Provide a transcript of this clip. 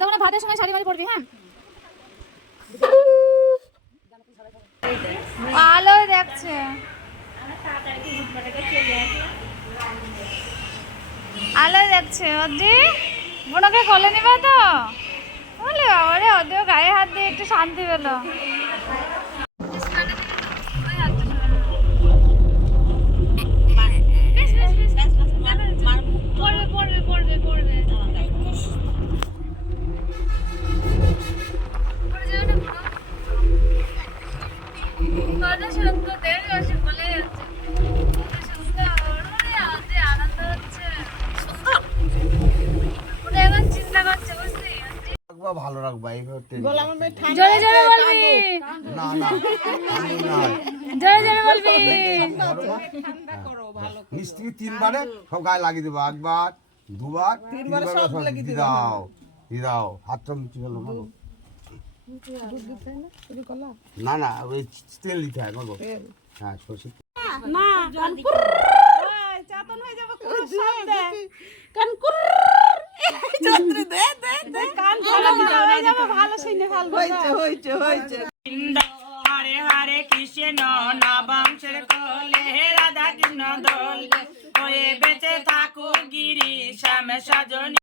তখন ভাতের সময় শাড়ি মারি পরবি হ্যাঁ? আলো দেখছে। আলো দেখছে অদ্রি বোনকে কলে নিবা তো? বলে বাবারে ওদের গায়ে হাত দিয়ে একটু শান্তি পেল। ভালো রাখবা এইভাবে জোরে জোরে বলবি? না না আমি নয় জোরে জোরে বলবি? নিচ থেকে তিনবারে সব গায়ে লাগিয়ে দেবো একবার দুবার তিনবার সব দিয়ে দাও দিয়ে দাও হাতটা মুছে গেল না না ওই তেল দিতে হয় বলো হ্যাঁ সরষে হরে হরে কৃষ্ণ নবংশের কোলে রাধা কৃষ্ণ দোল হয়ে বেঁচে থাকুক গিরি শ্যাম সজনী